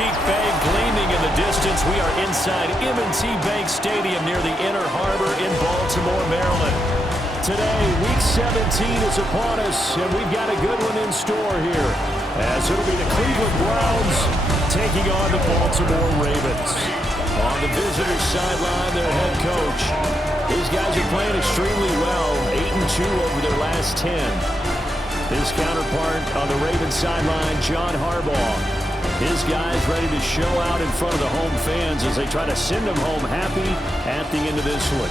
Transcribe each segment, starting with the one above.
Chesapeake Bay gleaming in the distance. We are inside M&T Bank Stadium near the Inner Harbor in Baltimore, Maryland. Today, Week 17 is upon us, and we've got a good one in store here, as it'll be the Cleveland Browns taking on the Baltimore Ravens. On the visitors' sideline, their head coach. These guys are playing extremely well, 8-2 over their last 10. His counterpart on the Ravens sideline, John Harbaugh. His guys ready to show out in front of the home fans as they try to send them home happy at the end of this one.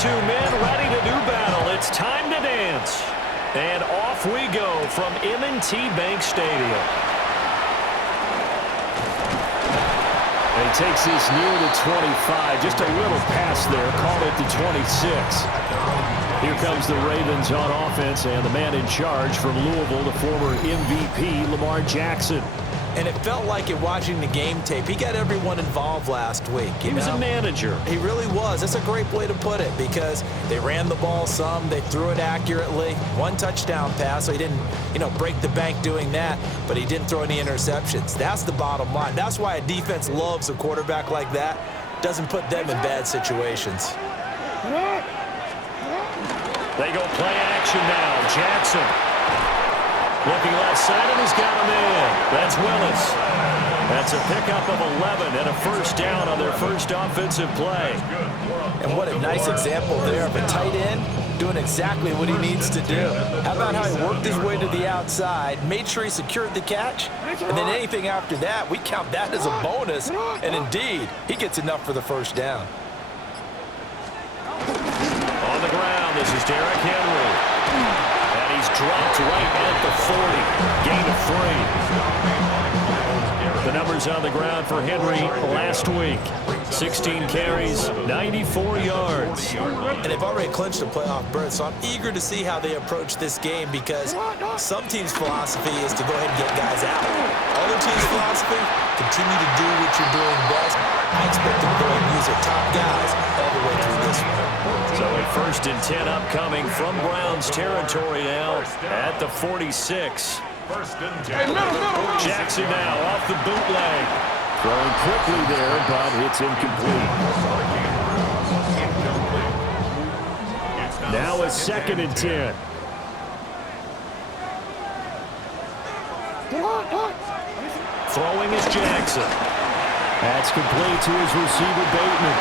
Men ready to do battle. It's time to dance. And off we go from M&T Bank Stadium. And he takes this near the 25. Just a little pass there. Call it the 26. Here comes the Ravens on offense, and the man in charge from Louisville, the former MVP, Lamar Jackson. And it felt like it watching the game tape. He got everyone involved last week. He was a manager. He really was. That's a great way to put it because they ran the ball some. They threw it accurately. One touchdown pass, so he didn't, break the bank doing that, but he didn't throw any interceptions. That's the bottom line. That's why a defense loves a quarterback like that. Doesn't put them in bad situations. They go play action now. Jackson. Looking left side, and he's got him in. That's Willis. That's a pickup of 11 and a first down on their first offensive play. And what a nice example there of a tight end doing exactly what he needs to do. How about how he worked his way to the outside, made sure he secured the catch, and then anything after that, we count that as a bonus. And indeed, he gets enough for the first down. On the ground, this is Derrick Henry. He's dropped right at the 40. Gain of 3. The numbers on the ground for Henry last week. 16 carries, 94 yards. And they've already clinched a playoff berth, so I'm eager to see how they approach this game because some teams' philosophy is to go ahead and get guys out. Other teams' philosophy, continue to do what you're doing best. I expect them to go ahead and use their top guys all the way through this one. So a 1st and 10 upcoming from Browns territory now at the 46. 1st and 10. Jackson now off the bootleg. Throwing quickly there, but it's incomplete. Now a 2nd and 10. Throwing is Jackson. That's complete to his receiver, Bateman.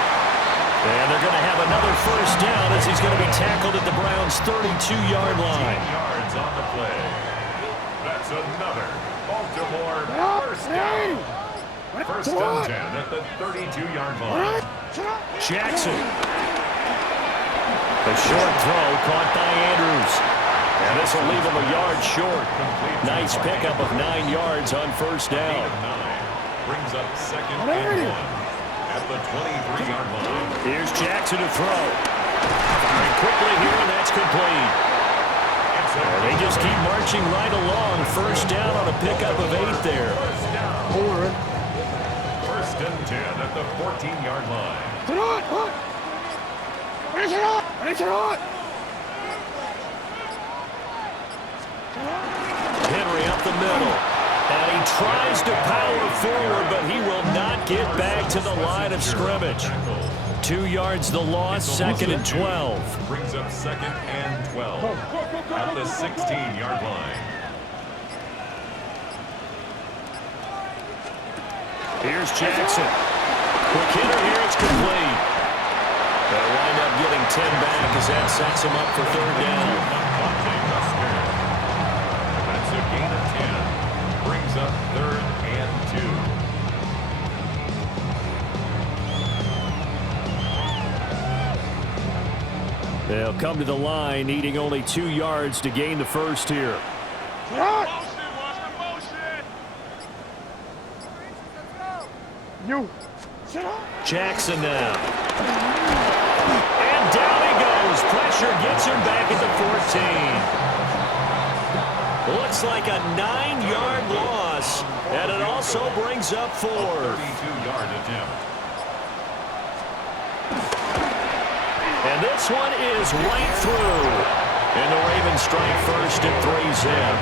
And they're going to have another first down as he's going to be tackled at the Browns' 32-yard line. 18 yards on the play. That's another Baltimore first down. 1st and 10 at the 32-yard line. Jackson. The short throw caught by Andrews. And this will leave him a yard short. Nice pickup of 9 yards on first down. Brings up 2nd and 1. At the 23-yard line. Here's Jackson to throw. Firing quickly here, and that's complete. And they just keep marching right along. First down on a pickup of 8 there. 1st and 10 at the 14-yard line. Henry up the middle. And he tries to power forward, but he will not get back to the line of scrimmage. 2 yards the loss, 2nd and 12. Brings up 2nd and 12 at the 16-yard line. Here's Jackson. Quick hitter here, it's complete. They'll wind up getting 10 back as that sets him up for 3rd down. That's a gain of 10. Brings up 3rd and 2. They'll come to the line, needing only 2 yards to gain the first here. Jackson now. And down he goes. Pressure gets him back at the 14. Looks like a 9-yard loss And it also brings up 4. 32-yard attempt. And this one is right through. And the Ravens strike first at 3's in.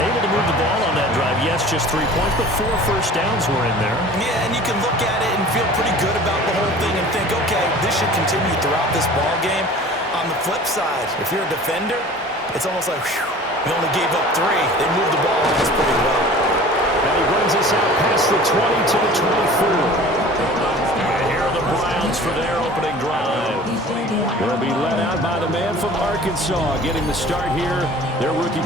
Able to move the ball on that drive. Yes, just 3 points, but 4 first downs were in there. Yeah, and you can look at it and feel pretty good about the whole thing and think, okay, this should continue throughout this ball game. On the flip side, if you're a defender, it's almost like, whew, we only gave up 3. They moved the ball on us pretty well. And he brings us out past the 20 to the 24. And here are the Browns for their opening drive. They'll be led out by the man from Arkansas getting the start here. Their rookie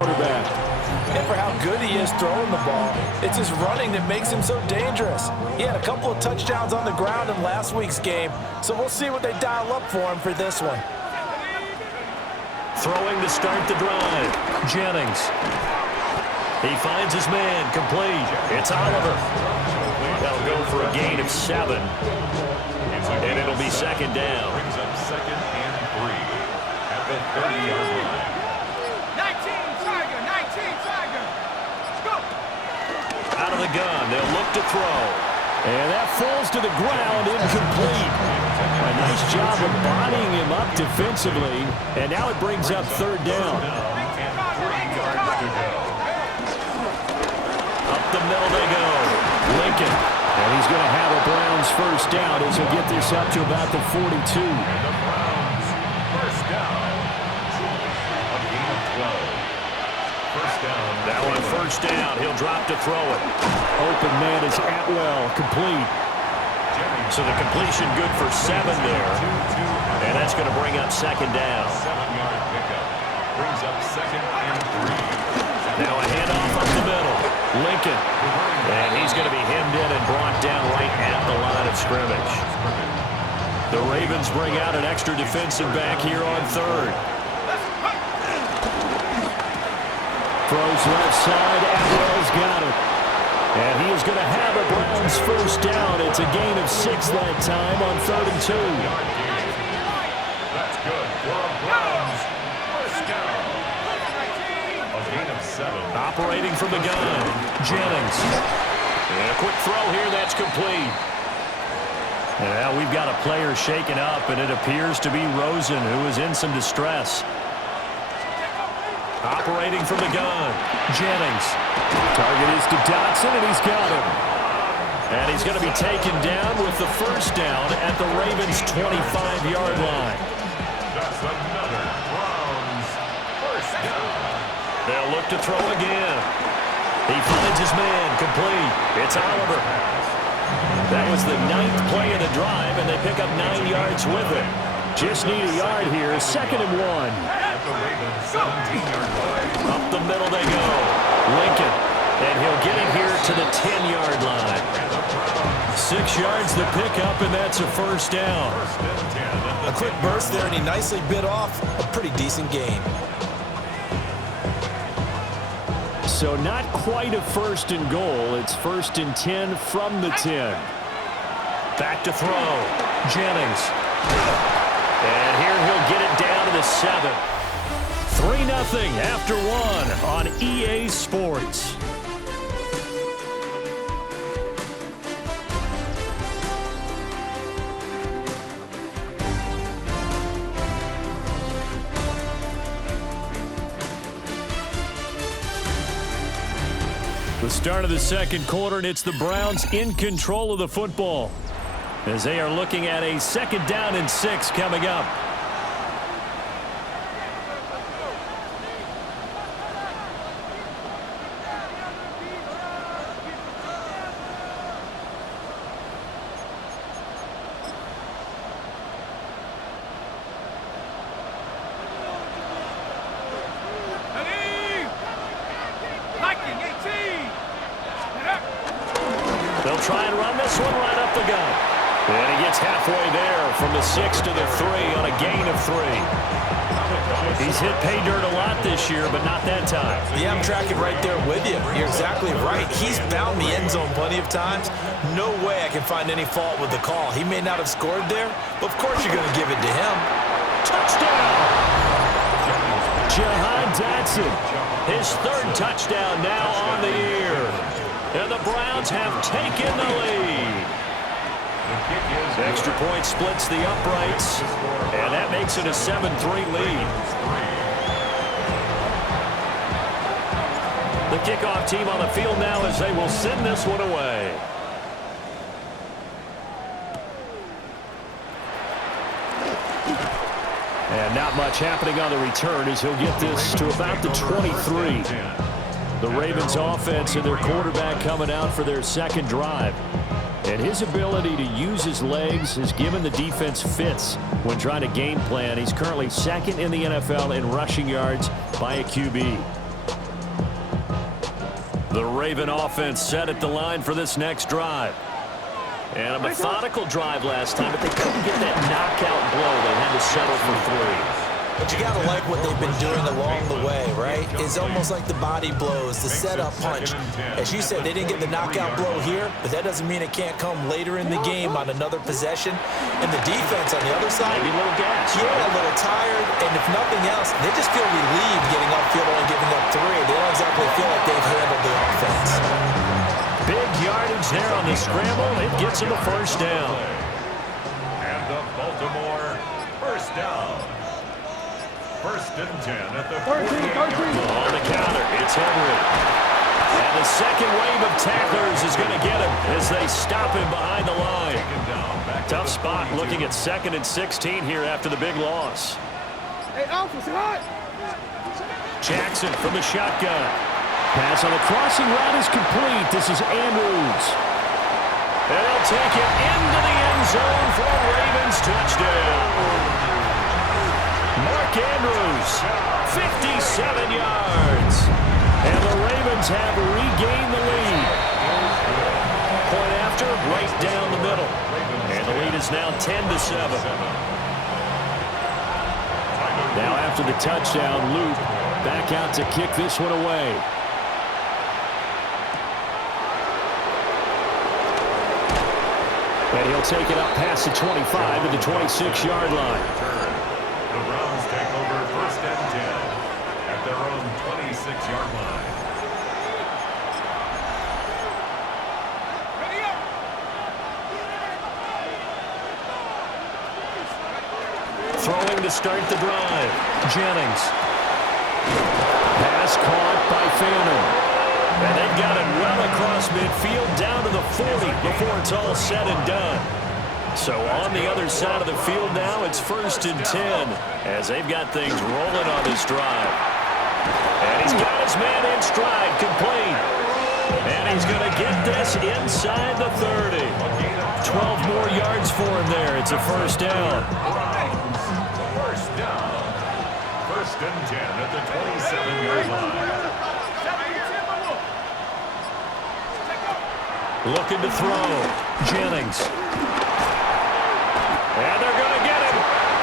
quarterback. And for how good he is throwing the ball, it's his running that makes him so dangerous. He had a couple of touchdowns on the ground in last week's game, so we'll see what they dial up for him for this one. Throwing to start the drive, Jennings. He finds his man, complete. It's Oliver. That'll go for a gain of 7. And it'll be second down. Brings up 2nd and 3 at the 30-yard line. 19 Tiger. Let's go. Out of the gun, they'll look to throw. And that falls to the ground, incomplete. A nice job of bodying him up defensively. And now it brings up 3rd down. And 3 yards to go. Up the middle they go. Lincoln. And he's going to have a Browns first down as he'll get this up to about the 42. And the Browns first down. A gain of 12. First down. Now on 1st down, he'll drop to throw it. Open man is Atwell, complete. So the completion good for 7 there. And that's going to bring up 2nd down. 7-yard pickup. Brings up 2nd and 3. Now a handoff up the middle. Lincoln. And he's going to be hemmed in and brought down right at the line of scrimmage. The Ravens bring out an extra defensive back here on 3rd. Throws left side. Atwell's got it. And he is going to have a Browns first down. It's a gain of 6 that time on 3rd and 2. That's good for a Browns first down. A gain of 7. Operating from the gun, Jennings. And a quick throw here, that's complete. Now we've got a player shaken up, and it appears to be Rosen, who is in some distress. Operating from the gun, Jennings. Target is to Dotson, and he's got him. And he's going to be taken down with the first down at the Ravens' 25-yard line. That's another Browns first down. They'll look to throw again. He finds his man, complete. It's Oliver. That was the 9th play of the drive, and they pick up 9 yards with it. Just need a yard here, 2nd and 1. At the Ravens 17-yard line. Up the middle they go. Lincoln. And he'll get it here to the 10-yard line. 6 yards the pickup, and that's a first down. First and 10. A quick burst there, and he nicely bit off a pretty decent gain. So not quite a 1st and goal. It's 1st and 10 from the 10. Back to throw. Jennings. And here he'll get it down to the 7. 3-0 after 1 on EA Sports. The start of the 2nd quarter, and it's the Browns in control of the football as they are looking at a 2nd down and 6 coming up. They'll try and run this one right up the gut. And he gets halfway there from the 6 to the 3 on a gain of 3. He's hit pay dirt a lot this year, but not that time. Yeah, I'm tracking right there with you. You're exactly right. He's found the end zone plenty of times. No way I can find any fault with the call. He may not have scored there, but of course you're going to give it to him. Touchdown! Jahan Dotson, his 3rd touchdown now on the year. And the Browns have taken the lead. Extra point splits the uprights, and that makes it a 7-3 lead. The kickoff team on the field now as they will send this one away. And not much happening on the return as he'll get this to about the 23. The Ravens offense and their quarterback coming out for their 2nd drive. And his ability to use his legs has given the defense fits when trying to game plan. He's currently 2nd in the NFL in rushing yards by a QB. The Raven offense set at the line for this next drive. And a methodical drive last time, but they couldn't get that knockout blow. They had to settle for 3. But you got to like what they've been doing along the way, right? It's almost like the body blows, the setup punch. As you said, they didn't get the knockout blow here, but that doesn't mean it can't come later in the game on another possession. And the defense on the other side, maybe a little gas. Yeah, a little tired. And if nothing else, they just feel relieved getting upfield only giving up 3. They don't exactly feel like they've handled the offense. Big yardage there on the scramble. It gets them a first down. And the Baltimore first down. 1st and 10 at the 48-yard line. On the counter, it's Henry. And the second wave of tacklers is going to get him as they stop him behind the line. Tough spot looking at 2nd and 16 here after the big loss. Hey, Alpha, say hi. Jackson from the shotgun. Pass on the crossing route is complete. This is Andrews. And they'll take it into the end zone for a Ravens touchdown. Mark Andrews, 57 yards. And the Ravens have regained the lead. Point after, right down the middle. And the lead is now 10-7. Now after the touchdown, Luke back out to kick this one away. And he'll take it up past the 25 to the 26-yard line. The Browns take over 1st and 10 at their own 26-yard line. Ready up. Throwing to start the drive. Jennings. Pass caught by Phantom. And they've got it well across midfield down to the 40 before it's all said and done. So on the other side of the field now, it's 1st and 10 as they've got things rolling on this drive. And he's got his man in stride, complete. And he's going to get this inside the 30. 12 more yards for him there. It's a first down. First down. 1st and 10 at the 27-yard line. Looking to throw. Jennings. And they're going to get him.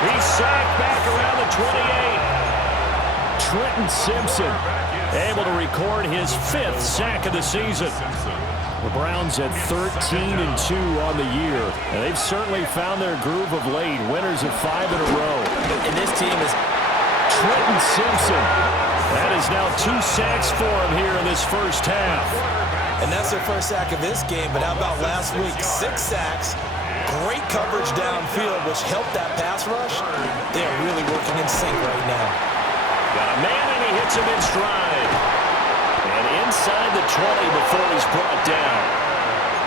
He's sacked back around the 28. Trenton Simpson able to record his 5th sack of the season. The Browns at 13-2 on the year. And they've certainly found their groove of late. Winners of 5 in a row. And this team is Trenton Simpson. That is now 2 sacks for him here in this first half. And that's their first sack of this game. But how about last week? 6 sacks. Great coverage downfield, which helped that pass rush. They are really working in sync right now. Got a man, and he hits him in stride. And inside the 20 before he's brought down.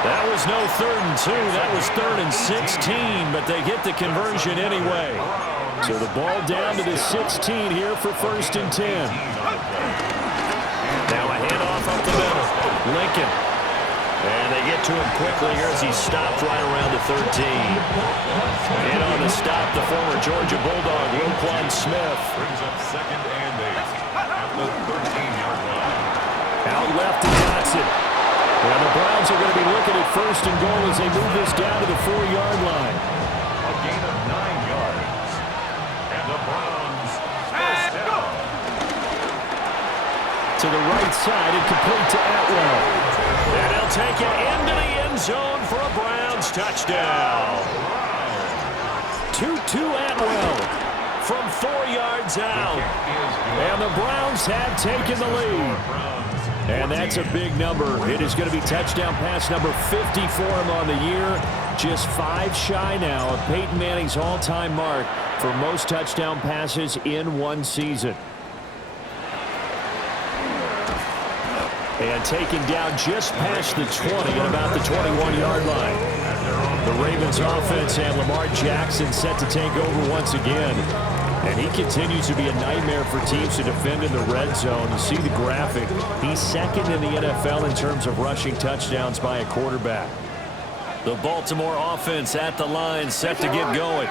That was no 3rd and 2. That was 3rd and 16, but they get the conversion anyway. So the ball down to the 16 here for 1st and 10. Now a handoff up the middle. Lincoln. And they get to him quickly here as he's stopped right around the 13. And on the stop, the former Georgia Bulldog, Roquan Smith. Brings up 2nd and 8 at the 13-yard line. Out left to Johnson. And the Browns are going to be looking at 1st and goal as they move this down to the 4-yard line. A gain of 9 yards. And the Browns first down. To the right side and complete to Atwell. And he'll take it into the end zone for a Browns touchdown. 2-2 Atwell from 4 yards out. And the Browns have taken the lead. And that's a big number. It is going to be touchdown pass number 50 for him on the year. Just 5 shy now of Peyton Manning's all-time mark for most touchdown passes in one season. And taken down just past the 20 at about the 21-yard line. The Ravens offense and Lamar Jackson set to take over once again. And he continues to be a nightmare for teams to defend in the red zone. You see the graphic. He's 2nd in the NFL in terms of rushing touchdowns by a quarterback. The Baltimore offense at the line set to get going.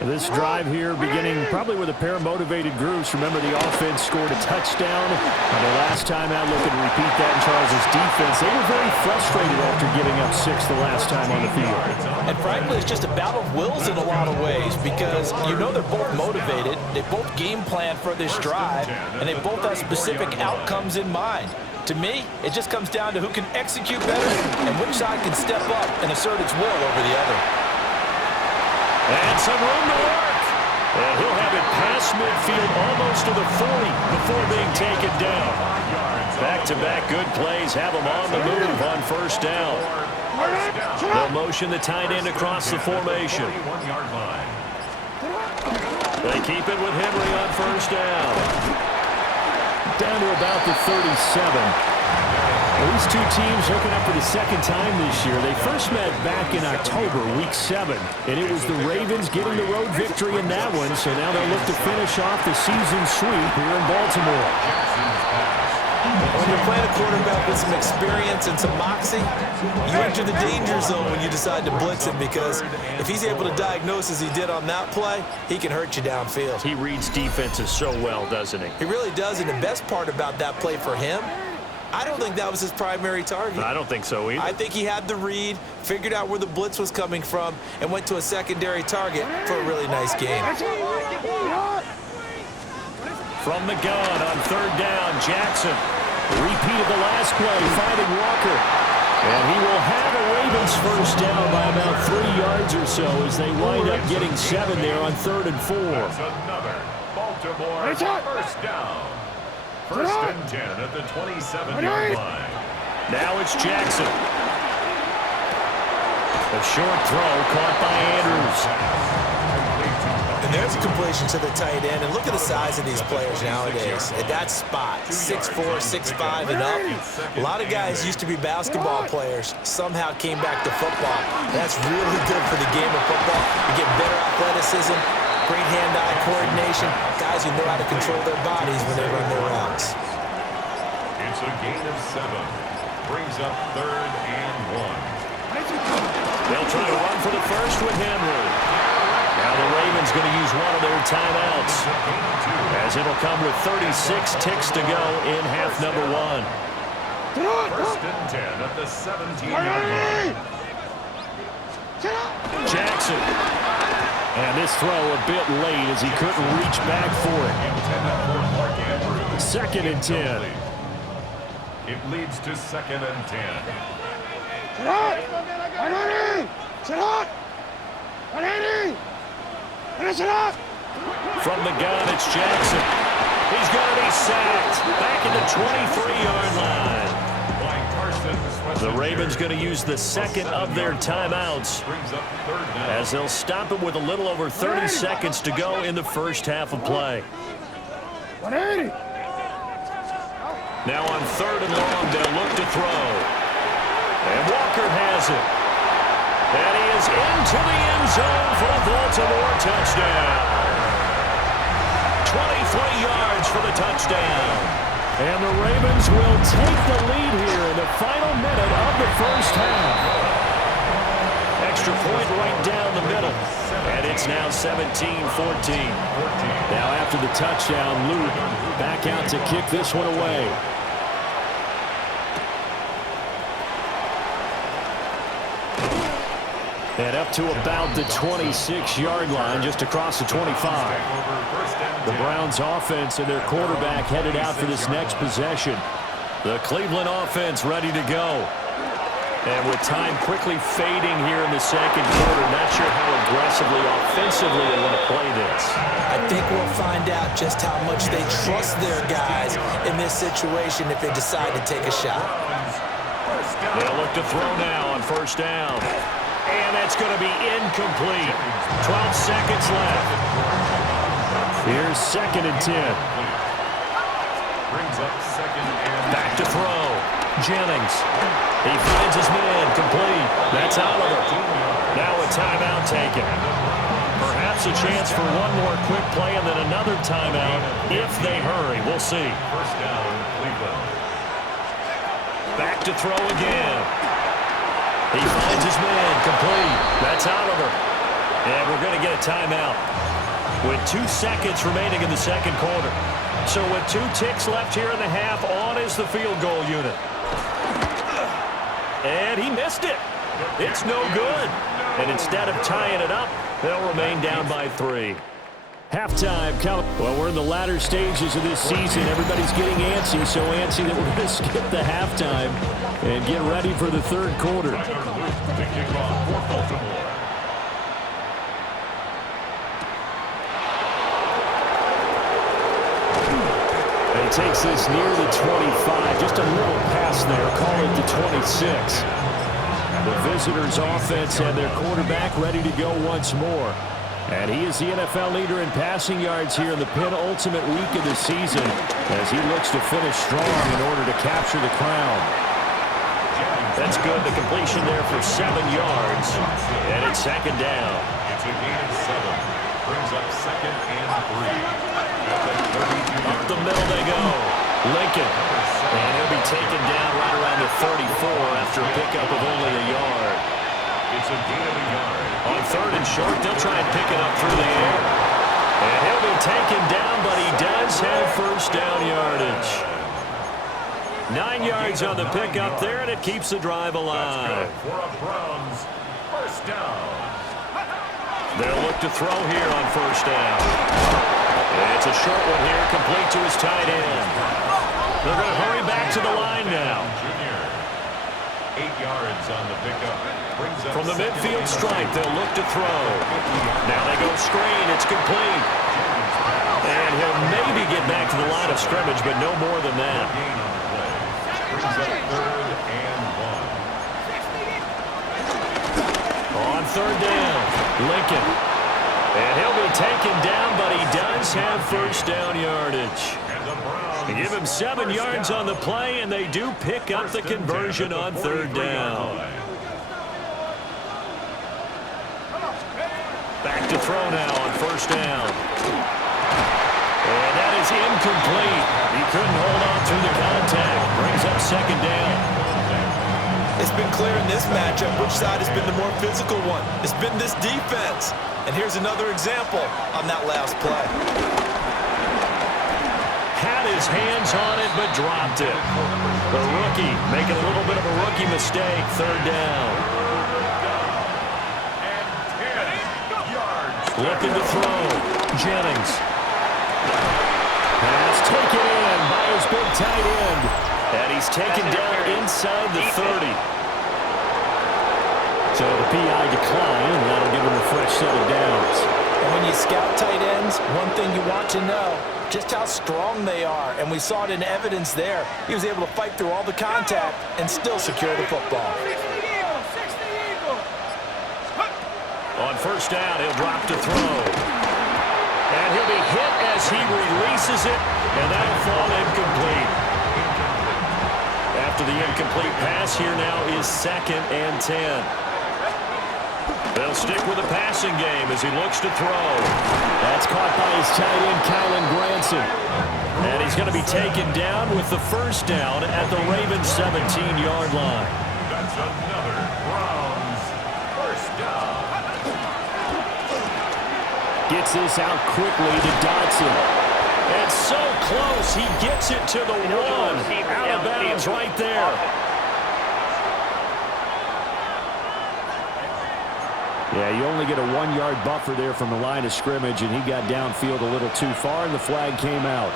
This drive here beginning probably with a pair of motivated groups. Remember, the offense scored a touchdown. The last time out, looking to repeat that in Charles' defense. They were very frustrated after giving up 6 the last time on the field. And frankly, it's just a battle of wills in a lot of ways because you know they're both motivated. They both game plan for this drive, and they both have specific outcomes in mind. To me, it just comes down to who can execute better and which side can step up and assert its will over the other. And some room to work. And he'll have it past midfield almost to the 40 before being taken down. Back-to-back good plays have him on the move on first down. They'll motion the tight end across the formation. They keep it with Henry on first down. Down to about the 37. Well, these two teams hooking up for the second time this year. They first met back in October, Week 7, and it was the Ravens getting the road victory in that one, so now they'll look to finish off the season sweep here in Baltimore. When you're playing a quarterback with some experience and some moxie, you enter the danger zone when you decide to blitz him because if he's able to diagnose as he did on that play, he can hurt you downfield. He reads defenses so well, doesn't he? He really does, and the best part about that play for him, I don't think that was his primary target. I don't think so either. I think he had the read, figured out where the blitz was coming from, and went to a secondary target for a really nice game. From the gun on third down, Jackson repeated the last play, finding Walker. And he will have a Ravens first down by about 3 yards or so as they wind up getting 7 there on 3rd and 4. That's another Baltimore first down. First and 10 at the 27-yard line. Now it's Jackson. A short throw caught by Andrews. And there's a completion to the tight end. And look at the size of these players nowadays. At that spot, 6'4", 6'5", and up. A lot of guys used to be basketball players, somehow came back to football. That's really good for the game of football. You get better athleticism, great hand-eye coordination, guys who know how to control their bodies when they run their routes. It's a gain of 7. Brings up 3rd and 1. They'll try to run for the first with Henry. Now the Ravens going to use one of their timeouts as it'll come with 36 ticks to go in half number 1. First and 10 at the 17-yard line. Jackson. And this throw a bit late as he couldn't reach back for it. 2nd and 10. It leads to 2nd and 10. From the gun, it's Jackson. He's going to be sacked. Back at the 23-yard line. The Ravens going to use the second of their timeouts as they'll stop it with a little over 30 seconds to go in the first half of play. Now on 3rd and long, they'll look to throw. And Walker has it. And he is into the end zone for a Baltimore touchdown. 23 yards for the touchdown. And the Ravens will take the lead here in the final minute of the first half. Extra point right down the middle. And it's now 17-14. Now after the touchdown, Luke back out to kick this one away. And up to about the 26-yard line, just across the 25. The Browns offense and their quarterback headed out for this next possession. The Cleveland offense ready to go. And with time quickly fading here in the second quarter, not sure how aggressively, offensively they want to play this. I think we'll find out just how much they trust their guys in this situation if they decide to take a shot. They'll look to throw now on first down. And that's going to be incomplete. 12 seconds left. Here's 2nd and 10. Brings up 2nd and back to throw. Jennings. He finds his man complete. That's Oliver. Now a timeout taken. Perhaps a chance for one more quick play and then another timeout if they hurry. We'll see. First down, Cleveland. Back to throw again. He finds his man complete. That's Oliver. And we're going to get a timeout with 2 seconds remaining in the second quarter. So with 2 ticks left here in the half, on is the field goal unit. And he missed it. It's no good. And instead of tying it up, they'll remain down by 3. Halftime. Well, we're in the latter stages of this season. Everybody's getting antsy, so antsy that we're going to skip the halftime and get ready for the third quarter. And he takes this near the 25. Just a little pass there. Call it the 26. The visitors' offense and their quarterback ready to go once more. And he is the NFL leader in passing yards here in the penultimate week of the season as he looks to finish strong in order to capture the crown. That's good. The completion there for 7 yards. And it's second down. It's a gain of 7. Brings up second and 3. Up the middle they go. Lincoln. And he'll be taken down right around the 34 after a pickup of only a yard. It's a gain of a yard. On third and short, they'll try and pick it up through the air. And he'll be taken down, but he does have first down yardage. 9 yards on the pickup there, and it keeps the drive alive. For a Browns first down. They'll look to throw here on first down. It's a short one here, complete to his tight end. They're going to hurry back to the line now. 8 yards on the pickup. From the midfield stripe, they'll look to throw. Now they go screen. It's complete. And he'll maybe get back to the line of scrimmage, but no more than that. Brings up third and 1. On third down, Lincoln. And he'll be taken down, but he does have first down yardage. They give him 7 yards on the play, and they do pick up the conversion on third down. Back to throw now on first down. And that is incomplete. He couldn't hold on through the contact. Brings up second down. It's been clear in this matchup which side has been the more physical one. It's been this defense. And here's another example on that last play. Had his hands on it, but dropped it. The rookie making a little bit of a rookie mistake. Third down. Looking to throw. Jennings. Pass taken in by his big tight end. And he's taken down inside the 30. So the PI decline, and that'll give him a fresh set of downs. And when you scout tight ends, one thing you want to know, just how strong they are. And we saw it in evidence there. He was able to fight through all the contact and still secure the football. On first down, he'll drop to throw. And he'll be hit as he releases it, and that'll fall incomplete. After the incomplete pass, here now is second and 10. They'll stick with the passing game as he looks to throw. That's caught by his tight end, Kylen Granson. And he's going to be taken down with the first down at the Ravens' 17-yard line. That's another Browns first down. Gets this out quickly to Dodson. And so close, he gets it to the 1. Out of bounds right there. Yeah, you only get a 1-yard buffer there from the line of scrimmage, and he got downfield a little too far, and the flag came out.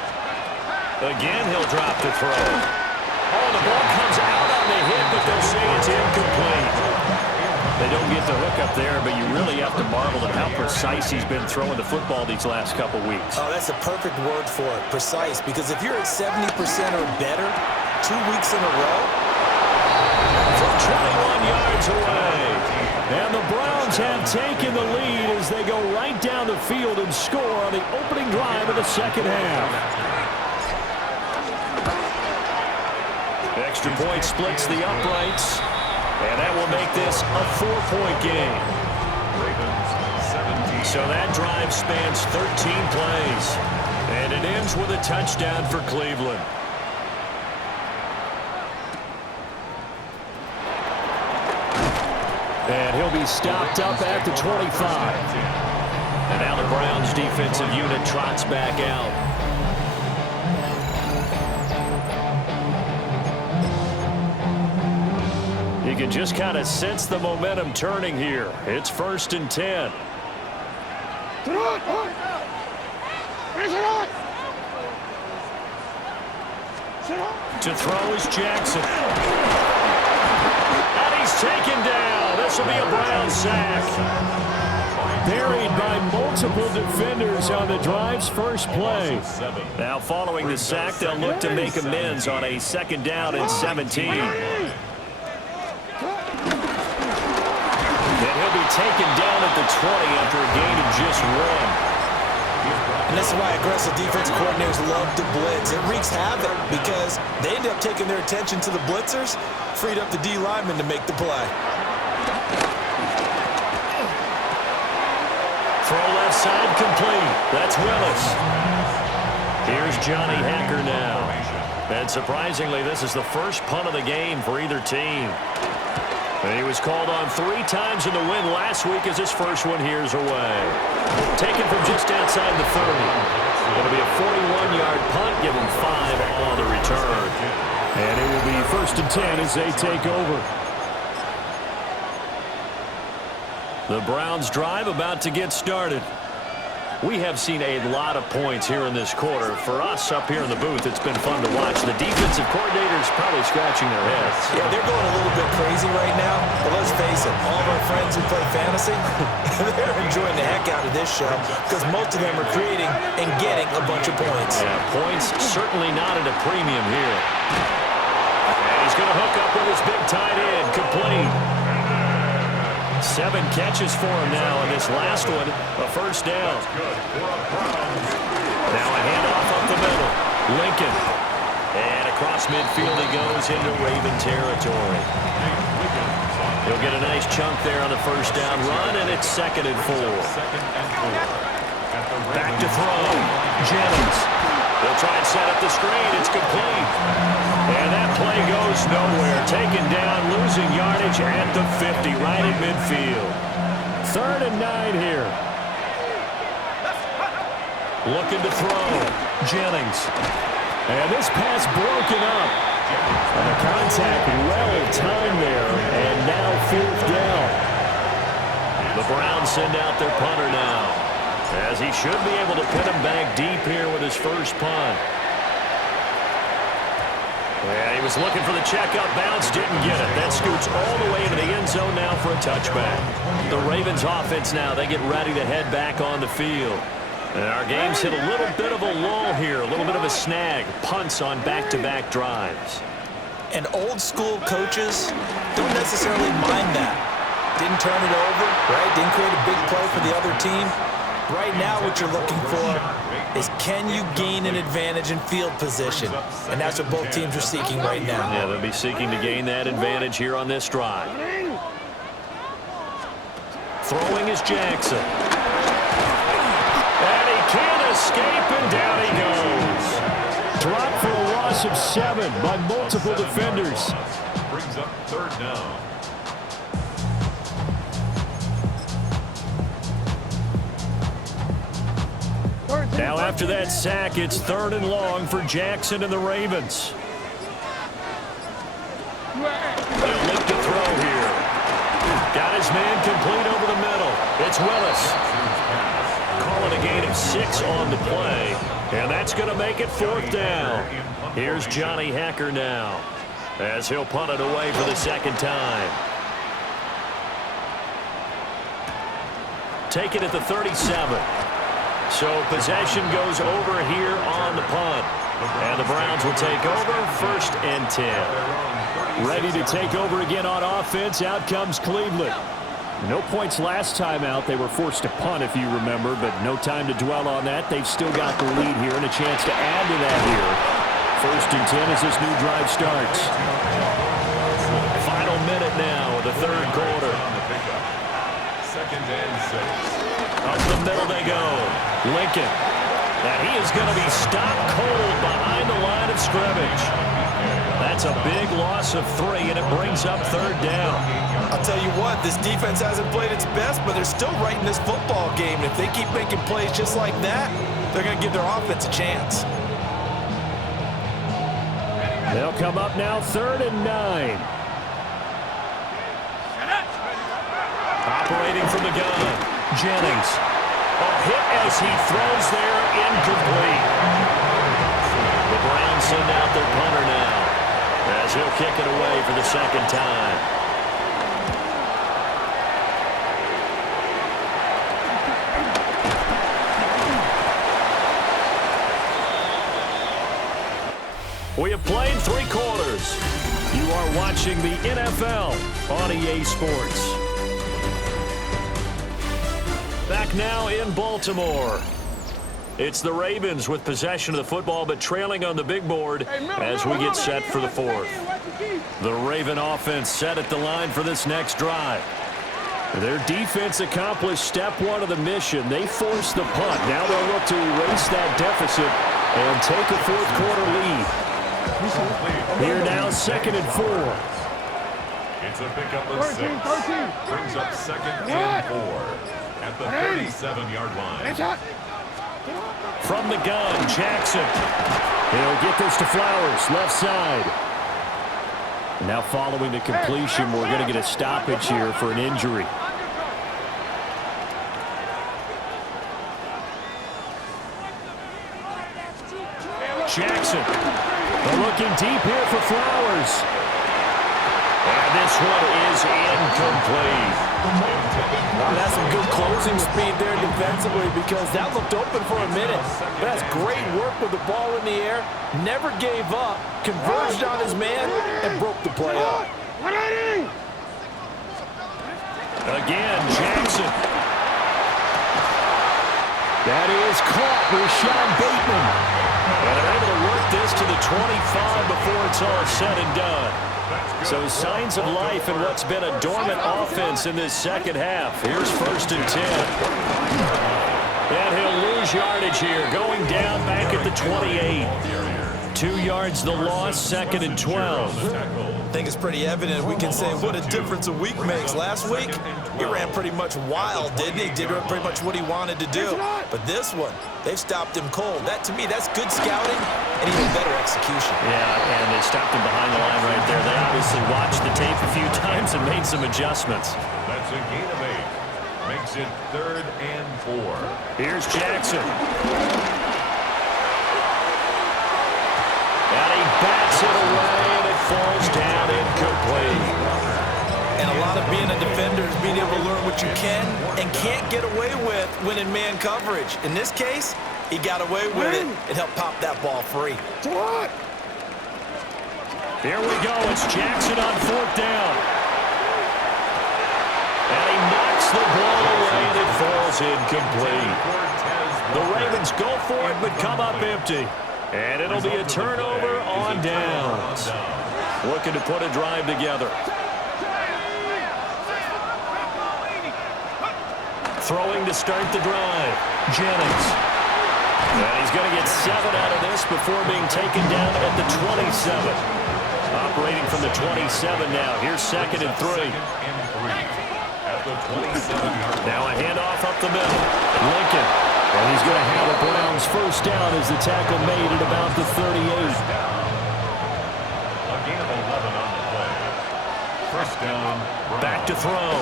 Again, he'll drop to throw. Oh, the ball comes out on the hit, but they'll say it's incomplete. They don't get the hook up there, but you really have to marvel at how precise he's been throwing the football these last couple weeks. Oh, that's a perfect word for it, precise, because if you're at 70% or better 2 weeks in a row. From 21 yards away. And the Browns have taken the lead as they go right down the field and score on the opening drive of the second half. Extra point splits the uprights. And that will make this a 4-point game. So that drive spans 13 plays. And it ends with a touchdown for Cleveland. And he'll be stopped up at the 25. And now the Browns defensive unit trots back out. You can just kind of sense the momentum turning here. It's 1st and 10. To throw is Jackson. And he's taken down. This will be a Brown sack. Buried by multiple defenders on the drive's first play. Now following the sack, they'll look to make amends on a 2nd down and 17. And he'll be taken down at the 20 after a gain of just 1. And this is why aggressive defense coordinators love to blitz. It wreaks havoc because they end up taking their attention to the blitzers, freed up the D lineman to make the play. Throw left side complete. That's Willis. Here's Johnny Hacker now. And surprisingly, this is the first punt of the game for either team. And he was called on 3 times in the win last week as his first one here's away. Taken from just outside the 30. It'll be a 41-yard punt, give him 5 on the return. And it will be 1st and 10 as they take over. The Browns drive about to get started. We have seen a lot of points here in this quarter. For us up here in the booth, it's been fun to watch. The defensive coordinators probably scratching their heads. Yeah, they're going a little bit crazy right now. But let's face it, all of our friends who play fantasy, they're enjoying the heck out of this show because most of them are creating and getting a bunch of points. Yeah, points certainly not at a premium here. And he's going to hook up with his big tight end, complete. 7 catches for him now, and this last one, a 1st down. Now a handoff up the middle. Lincoln. And across midfield he goes into Raven territory. He'll get a nice chunk there on the 1st down run, and it's 2nd and 4. Back to throw. Jennings. They'll try and set up the screen. It's complete. And that play goes nowhere. Taken down, losing yardage at the 50, right in midfield. 3rd and 9 here. Looking to throw. Jennings. And this pass broken up. And the contact well timed there. And now 4th down. The Browns send out their punter now, as he should be able to pin him back deep here with his first punt. Yeah, he was looking for the checkup bounce, didn't get it. That scoots all the way into the end zone now for a touchback. The Ravens offense now, they get ready to head back on the field. And our game's hit a little bit of a lull here, a little bit of a snag. Punts on back-to-back drives. And old school coaches don't necessarily mind that. Didn't turn it over, right? Didn't create a big play for the other team. Right now what you're looking for is, can you gain an advantage in field position? And that's what both teams are seeking right now. Yeah, they'll be seeking to gain that advantage here on this drive. Throwing is Jackson. And he can't escape, and down he goes. Dropped for a loss of 7 by multiple defenders. Brings up 3rd down. Now after that sack, it's 3rd and long for Jackson and the Ravens. They'll look to throw here. Got his man complete over the middle. It's Willis. Calling a gain of 6 on the play. And that's going to make it 4th down. Here's Johnny Hacker now, as he'll punt it away for the 2nd time. Take it at the 37. So possession goes over here on the punt. And the Browns will take over, 1st and 10. Ready to take over again on offense. Out comes Cleveland. No points last time out. They were forced to punt, if you remember, but no time to dwell on that. They've still got the lead here and a chance to add to that here. 1st and 10 as this new drive starts. Final minute now of the 3rd quarter. 2nd and 6. Up the middle they go. Lincoln. And he is going to be stopped cold behind the line of scrimmage. That's a big loss of 3, and it brings up 3rd down. I'll tell you what, this defense hasn't played its best, but they're still right in this football game. And if they keep making plays just like that, they're going to give their offense a chance. They'll come up now 3rd and 9. Operating from the gun, Jennings. A hit as he throws there, incomplete. The Browns send out their punter now, as he'll kick it away for the 2nd time. We have played 3 quarters. You are watching the NFL on EA Sports. Back now in Baltimore. It's the Ravens with possession of the football, but trailing on the big board as we get set for the 4th. The Raven offense set at the line for this next drive. Their defense accomplished step 1 of the mission. They forced the punt. Now they'll look to erase that deficit and take a 4th quarter lead. Here now, 2nd and 4. It's a pickup of 6. Brings up 2nd and 4 at the 37-yard line. From the gun, Jackson. He'll get this to Flowers, left side. Now following the completion, we're going to get a stoppage here for an injury. Jackson. Looking deep here for Flowers. And this one is incomplete. Well, that's some good closing speed there defensively, because that looked open for a minute. But that's great work with the ball in the air. Never gave up. Converged on his man and broke the play up. Again, Jackson. That is caught with Sean Bateman. And they're able to work this to the 25 before it's all said and done. So signs of life in what's been a dormant offense in this 2nd half. Here's 1st and 10. And he'll lose yardage here, going down back at the 28. 2 yards the loss, 2nd and 12. I think it's pretty evident. We can say what a difference a week makes. Last week, he ran pretty much wild, didn't he? Did pretty much what he wanted to do. But this one, they've stopped him cold. That, to me, that's good scouting and even better execution. Yeah, and they stopped him behind the line right there. They obviously watched the tape a few times and made some adjustments. That's a gain of 8. Makes it 3rd and 4. Here's Jackson. And he bats it away, and it falls down incomplete. And a lot of being a defender is being able to learn what you can and can't get away with when in man coverage. In this case, he got away with it and helped pop that ball free. Here we go. It's Jackson on 4th down. And he knocks the ball away, and it falls incomplete. The Ravens go for it, but come up empty. And it'll be a turnover on downs. Looking to put a drive together. Throwing to start the drive. Jennings. And he's going to get 7 out of this before being taken down at the 27. Operating from the 27 now. Here's 2nd and 3. Now a handoff up the middle. Lincoln. And he's going to have a Browns 1st down as the tackle made at about the 38. Again, 11 on the play. 1st down. Back to throw.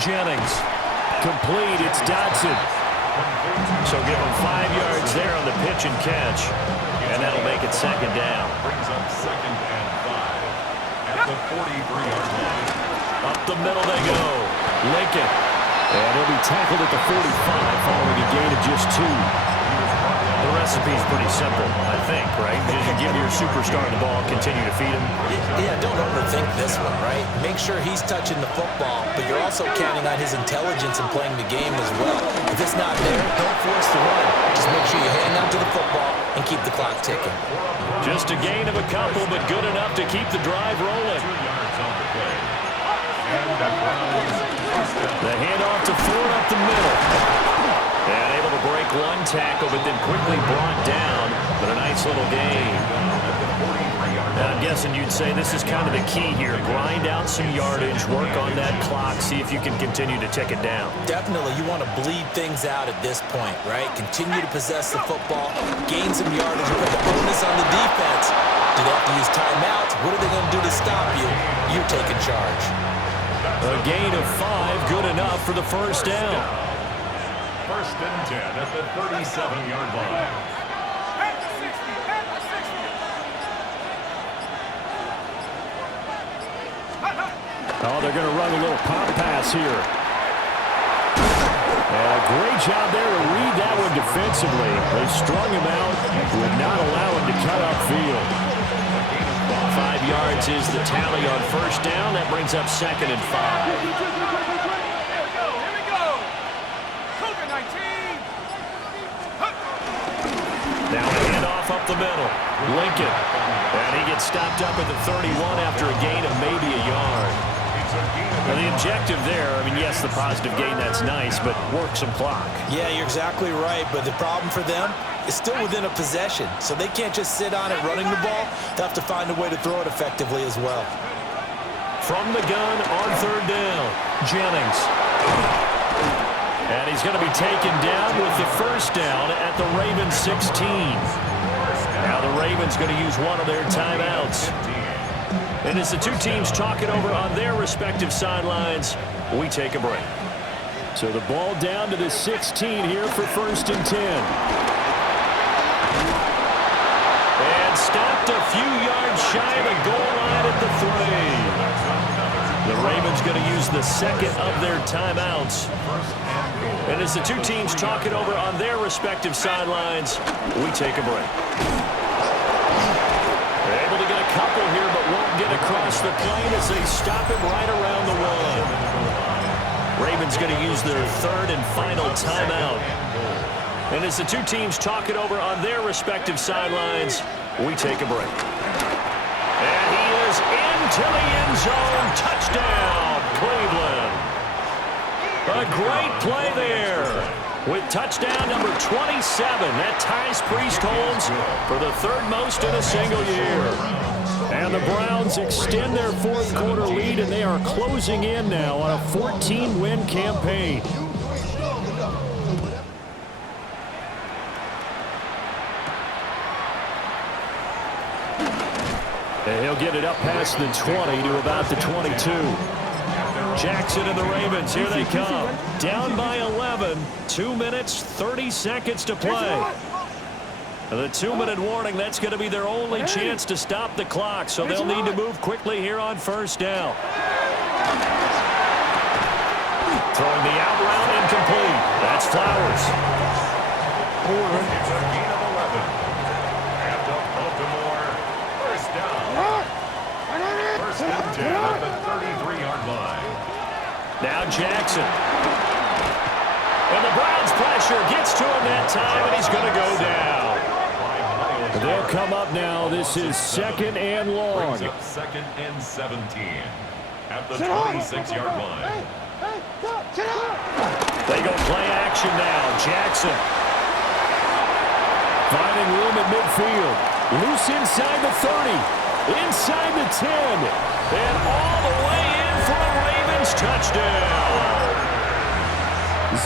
Jennings. Complete. It's Dodson. So give him 5 yards there on the pitch and catch. And that'll make it 2nd down. Brings up 2nd and 5 at the 43-yard line. Up the middle they go. Lincoln. And he'll be tackled at the 45 following a gain of just 2. The recipe's pretty simple, I think, right? You give your superstar the ball, continue to feed him. Yeah, don't overthink this one, right? Make sure he's touching the football, but you're also counting on his intelligence in playing the game as well. If it's not there, don't force the run. Just make sure you hang on to the football and keep the clock ticking. Just a gain of a couple, but good enough to keep the drive rolling. 2 yards on the play. And the Browns. The handoff to Ford up the middle. And able to break one tackle, but then quickly brought down. But a nice little gain. At the 43-yard I'm guessing you'd say this is kind of the key here. Grind out some yardage, work on that clock, see if you can continue to tick it down. Definitely, you want to bleed things out at this point, right? Continue to possess the football, gain some yardage, and put the onus on the defense. Do they have to use timeouts? What are they going to do to stop you? You're taking charge. A gain of 5, good enough for the first down. First and 10 at the 37-yard line. Oh, they're going to run a little pop pass here. And a great job there to read that one defensively. They strung him out, would not allow him to cut upfield. 5 yards is the tally on first down. That brings up 2nd and 5. Here we go. Cougar 19. Now a handoff up the middle. Lincoln. And he gets stopped up at the 31 after a gain of maybe a yard. Now the objective there, I mean, yes, the positive gain, that's nice, but work some clock. Yeah, you're exactly right, but the problem for them is still within a possession, so they can't just sit on it running the ball. They have to find a way to throw it effectively as well. From the gun on 3rd down, Jennings. And he's going to be taken down with the first down at the Ravens 16. Now the Ravens going to use one of their timeouts. And as the two teams talk it over on their respective sidelines, we take a break. So the ball down to the 16 here for 1st and 10. And stopped a few yards shy of the goal line at the 3. The Ravens going to use the 2nd of their timeouts. And as the two teams talk it over on their respective sidelines, we take a break. They're able to get a couple here, but won't get across the plane as they stop him right around the 1. Ravens going to use their 3rd and final timeout. And as the two teams talk it over on their respective sidelines, we take a break. And he is into the end zone. Touchdown, Cleveland. A great play there. With touchdown number 27, that ties Priest Holmes for the 3rd most in a single year. And the Browns extend their 4th quarter lead, and they are closing in now on a 14-win campaign. And he'll get it up past the 20 to about the 22. Jackson and the Ravens, here they come. Down by 11, 2 minutes, 30 seconds to play. The 2-minute warning, that's going to be their only chance to stop the clock, so they'll need to move quickly here on first down. Throwing the out route incomplete. That's Flowers. It's a gain of 11. And the Baltimore first down. First and 10 at the 33-yard line. Now Jackson. And the Browns pressure gets to him that time, and he's going to go down. They'll come up now. This is 2nd and long. Brings up 2nd and 17 at the 26-yard line. They go play action now. Jackson finding room at midfield. Loose inside the 30. Inside the 10. And all the way in for a Ravens touchdown.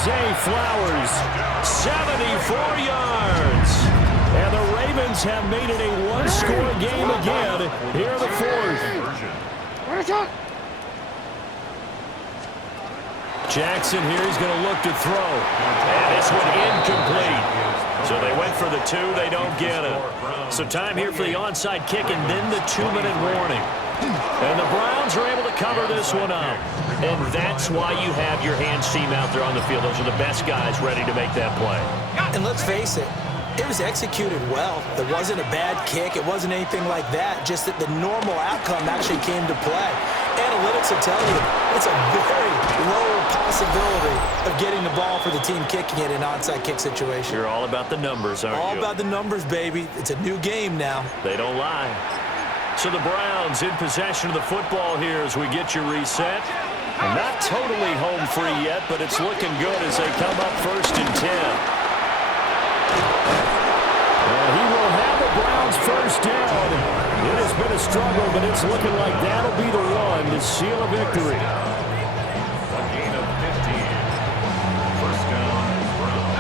Zay Flowers, 74 yards. And the Ravens have made it a one-score game again here in the 4th. Jackson here, he's going to look to throw. And this one incomplete. So they went for the 2, they don't get it. So time here for the onside kick and then the 2-minute warning. And the Browns are able to cover this one up. And that's why you have your hands team out there on the field. Those are the best guys ready to make that play. And let's face it, it was executed well. It wasn't a bad kick. It wasn't anything like that. Just that the normal outcome actually came to play. Analytics will tell you it's a very low possibility of getting the ball for the team kicking it in an onside kick situation. You're all about the numbers, aren't you? All about the numbers, baby. It's a new game now. They don't lie. So the Browns in possession of the football here as we get you reset. Not totally home free yet, but it's looking good as they come up 1st and 10. And he will have the Browns first down. It is has been a struggle, but it's looking like that'll be the one to seal a victory. A gain of 15. First down, Browns.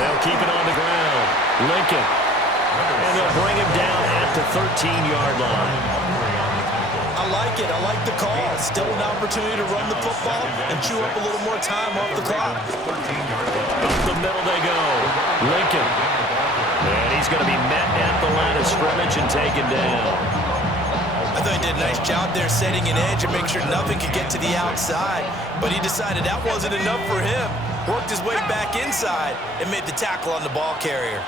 They'll keep it on the ground. Lincoln. And they'll bring him down at the 13-yard line. I like it. I like the call. Still an opportunity to run the football and chew up a little more time off the clock. Up the middle they go. Lincoln. And he's going to be met at the line of scrimmage and taken down. I thought he did a nice job there setting an edge and make sure nothing could get to the outside. But he decided that wasn't enough for him. Worked his way back inside and made the tackle on the ball carrier.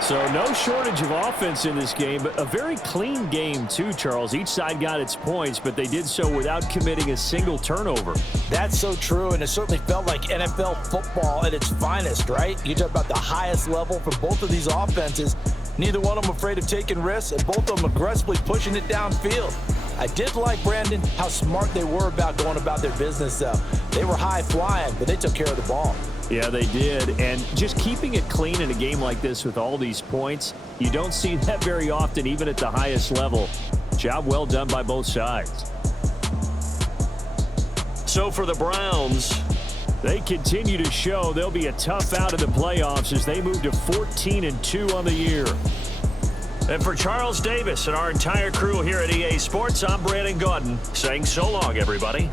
So no shortage of offense in this game, but a very clean game too, Charles. Each side got its points, but they did so without committing a single turnover. That's so true, and it certainly felt like NFL football at its finest, right? You talk about the highest level for both of these offenses. Neither one of them afraid of taking risks, and both of them aggressively pushing it downfield. I did like, Brandon, how smart they were about going about their business, though. They were high flying, but they took care of the ball. Yeah, they did. And just keeping it clean in a game like this with all these points, you don't see that very often, even at the highest level. Job well done by both sides. So for the Browns, they continue to show they'll be a tough out in the playoffs as they move to 14-2 on the year. And for Charles Davis and our entire crew here at EA Sports, I'm Brandon Gaudin saying so long, everybody.